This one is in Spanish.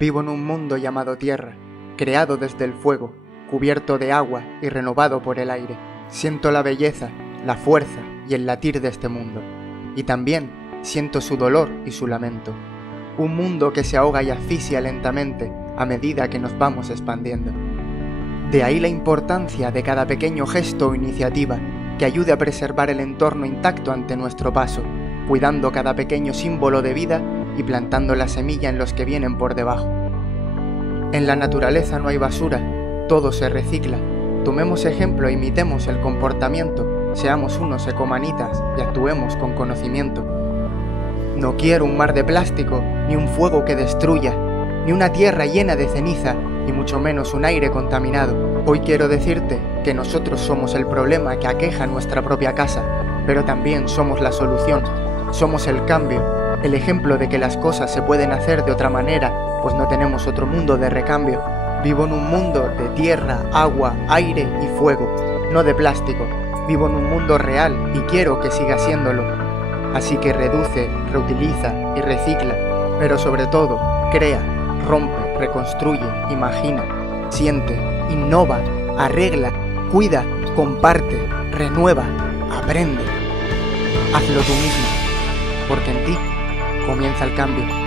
Vivo en un mundo llamado Tierra, creado desde el fuego, cubierto de agua y renovado por el aire. Siento la belleza, la fuerza y el latir de este mundo. Y también siento su dolor y su lamento. Un mundo que se ahoga y asfixia lentamente a medida que nos vamos expandiendo. De ahí la importancia de cada pequeño gesto o iniciativa que ayude a preservar el entorno intacto ante nuestro paso, cuidando cada pequeño símbolo de vida y plantando la semilla en los que vienen por debajo. En la naturaleza no hay basura, todo se recicla. Tomemos ejemplo e imitemos el comportamiento, seamos unos ecomanitas y actuemos con conocimiento. No quiero un mar de plástico, ni un fuego que destruya, ni una tierra llena de ceniza, y mucho menos un aire contaminado. Hoy quiero decirte que nosotros somos el problema que aqueja nuestra propia casa, pero también somos la solución, somos el cambio, el ejemplo de que las cosas se pueden hacer de otra manera, pues no tenemos otro mundo de recambio. Vivo en un mundo de tierra, agua, aire y fuego, no de plástico. Vivo en un mundo real y quiero que siga siéndolo. Así que reduce, reutiliza y recicla, pero sobre todo, crea, rompe, reconstruye, imagina, siente, innova, arregla, cuida, comparte, renueva, aprende. Hazlo tú mismo, porque en ti comienza el cambio.